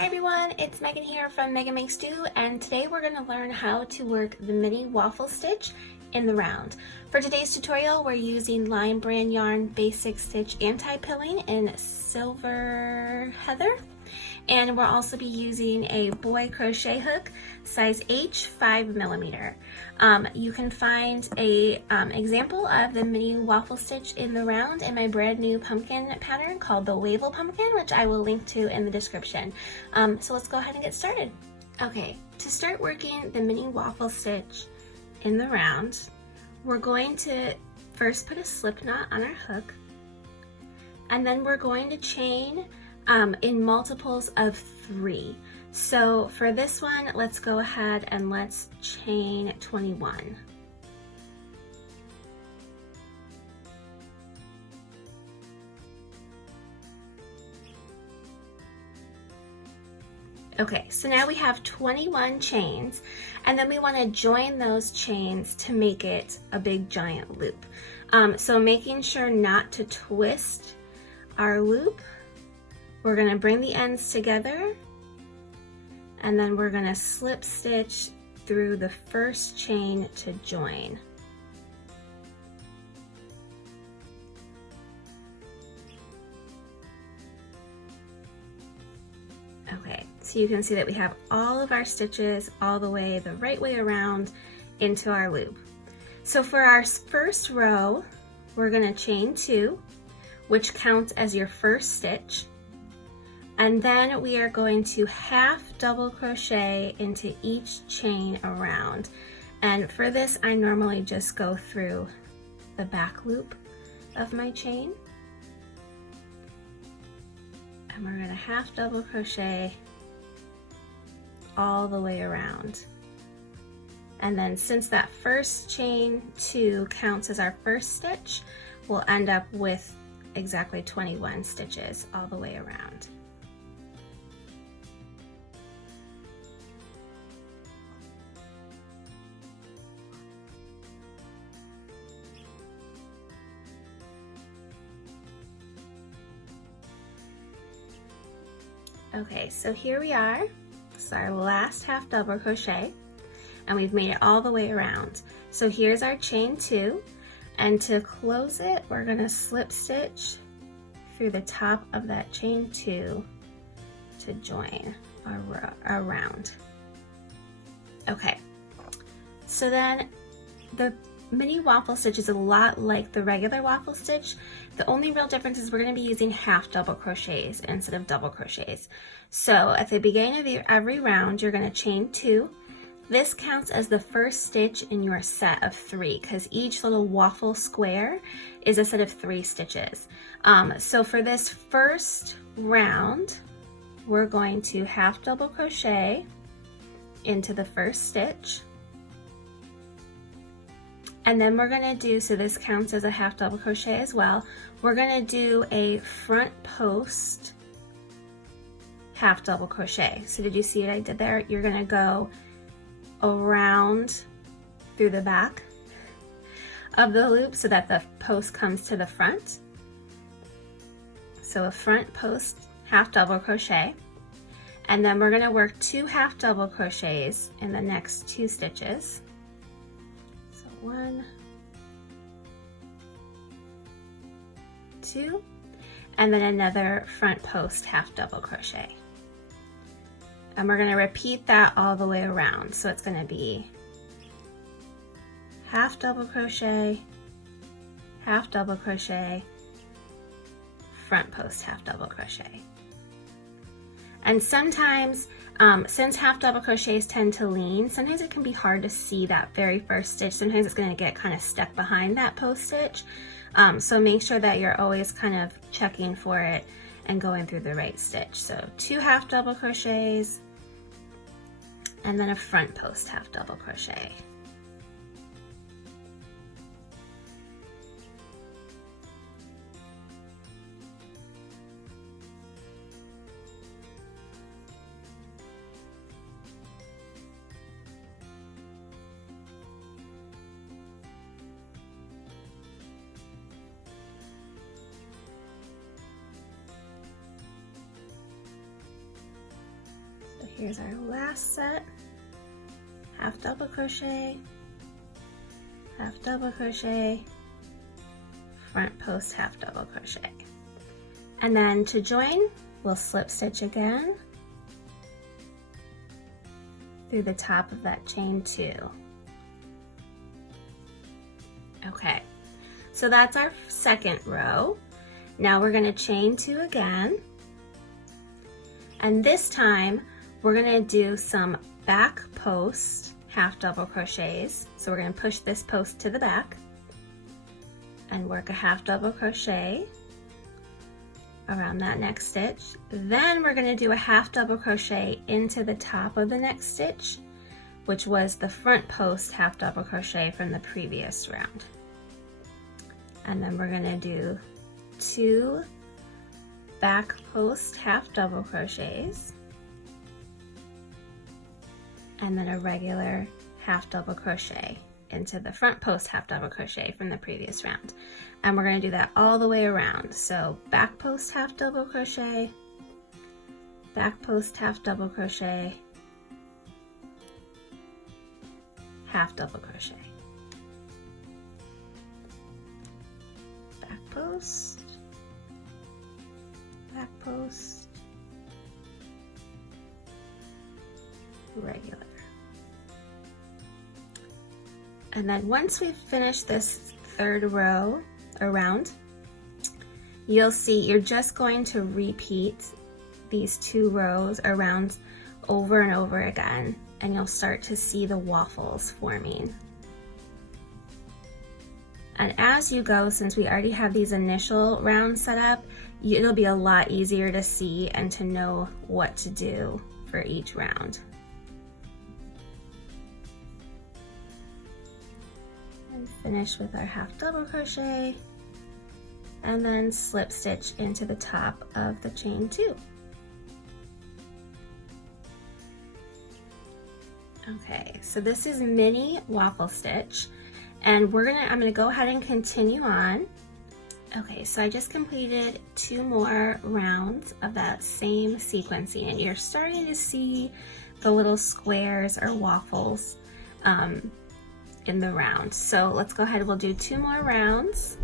Hi everyone, it's Megan here from Megan Makes Do, and today we're going to learn how to work the mini waffle stitch in the round. For today's tutorial, we're using Line Brand Yarn Basic Stitch Anti-Pilling in Silver Heather, and we'll also be using a boy crochet hook, size H, 5mm. You can find a example of the mini waffle stitch in the round in my brand new pumpkin pattern called the Waffle Pumpkin, which I will link to in the description. So let's go ahead and get started. Okay, to start working the mini waffle stitch in the round, we're going to first put a slip knot on our hook, and then we're going to chain in multiples of 3. So for this one, let's go ahead and let's chain 21. Okay, so now we have 21 chains, and then we want to join those chains to make it a big giant loop. So making sure not to twist our loop, we're going to bring the ends together, and then we're going to slip stitch through the first chain to join. Okay, so you can see that we have all of our stitches all the way the right way around into our loop. So for our first row, we're going to chain 2, which counts as your first stitch. And then we are going to half double crochet into each chain around. And for this, I normally just go through the back loop of my chain. And we're going to half double crochet all the way around. And then since that first chain 2 counts as our first stitch, we'll end up with exactly 21 stitches all the way around. Okay, so here we are. This is our last half double crochet, and we've made it all the way around. So here's our chain 2, and to close it, we're going to slip stitch through the top of that chain 2 to join our round. Okay, so then the mini waffle stitch is a lot like the regular waffle stitch. The only real difference is we're going to be using half double crochets instead of double crochets. So at the beginning of every round, you're going to chain 2. This counts as the first stitch in your set of 3 because each little waffle square is a set of 3 stitches. So for this first round, we're going to half double crochet into the first stitch. And then we're going to do, so this counts as a half double crochet as well, we're going to do a front post half double crochet. So did you see what I did there? You're going to go around through the back of the loop so that the post comes to the front. So a front post half double crochet, and then we're going to work 2 half double crochets in the next 2 stitches. 1, 2, and then another front post half double crochet. And we're going to repeat that all the way around. So it's going to be half double crochet, half double crochet, front post half double crochet. And sometimes, since half double crochets tend to lean, sometimes it can be hard to see that very first stitch. Sometimes it's going to get kind of stuck behind that post stitch. So make sure that you're always kind of checking for it and going through the right stitch. So 2 half double crochets, and then a front post half double crochet. here's our last set. Half double crochet, half double crochet, front post half double crochet. And then to join, we'll slip stitch again through the top of that chain 2. Okay, so that's our second row. Now we're going to chain 2 again, and this time we're going to do some back post half double crochets. So we're going to push this post to the back and work a half double crochet around that next stitch. Then we're going to do a half double crochet into the top of the next stitch, which was the front post half double crochet from the previous round. And then we're going to do 2 back post half double crochets, and then a regular half double crochet into the front post half double crochet from the previous round. And we're going to do that all the way around. So back post half double crochet, back post half double crochet, half double crochet, back post, back post, regular. And then once we've finished this third row around, you'll see you're just going to repeat these 2 rows around over and over again, and you'll start to see the waffles forming. And as you go, since we already have these initial rounds set up, it'll be a lot easier to see and to know what to do for each round. And finish with our half double crochet, and then slip stitch into the top of the chain 2. Okay, so this is mini waffle stitch, and I'm gonna go ahead and continue on. Okay, so I just completed 2 more rounds of that same sequencing, and you're starting to see the little squares or waffles in the round. So let's go ahead, we'll do 2 more rounds.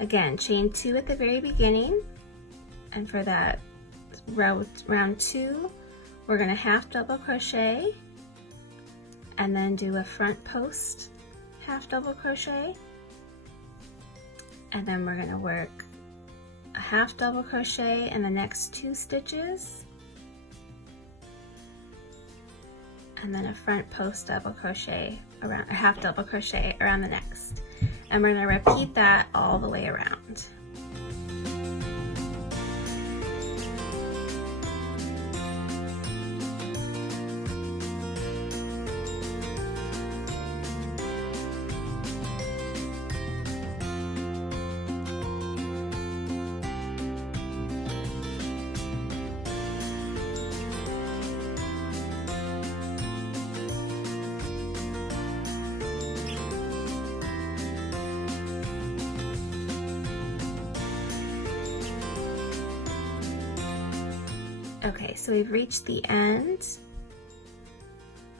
Again, chain 2 at the very beginning, and for that round 2, we're gonna half double crochet and then do a front post half double crochet, and then we're gonna work a half double crochet in the next 2 stitches, and then a front post double crochet around, a half double crochet around the next. And we're going to repeat that all the way around. Okay, so we've reached the end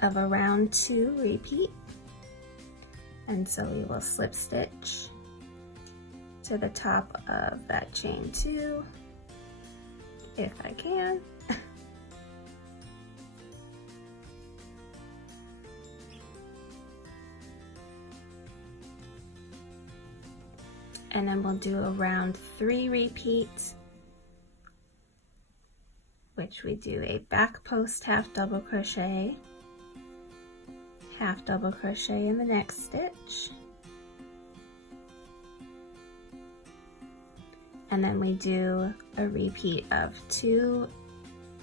of a round 2 repeat, and so we will slip stitch to the top of that chain 2 if I can. And then we'll do a round 3 repeat, which we do a back post half double crochet, half double crochet in the next stitch, and then we do a repeat of 2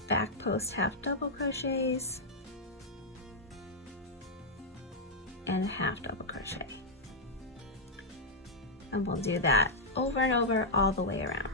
back post half double crochets and a half double crochet. And we'll do that over and over all the way around.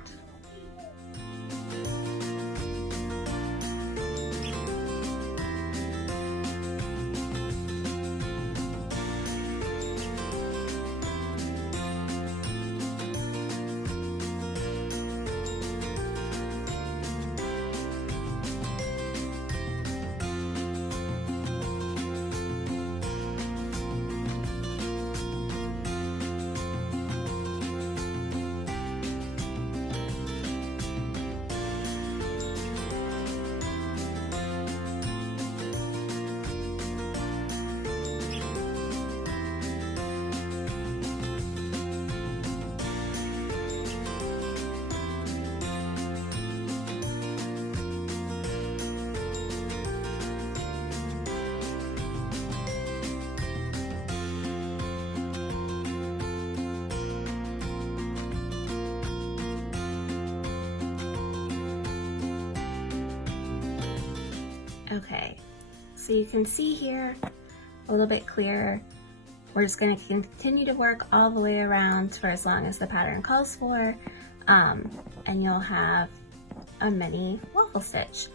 Okay, so you can see here a little bit clearer. We're just going to continue to work all the way around for as long as the pattern calls for, and you'll have a mini waffle stitch.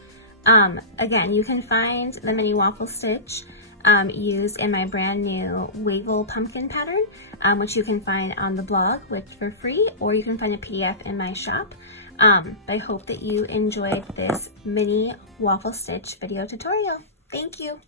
Again, you can find the mini waffle stitch used in my brand new Waffle pumpkin pattern, which you can find on the blog for free, or you can find a PDF in my shop. I hope that you enjoyed this mini waffle stitch video tutorial. Thank you.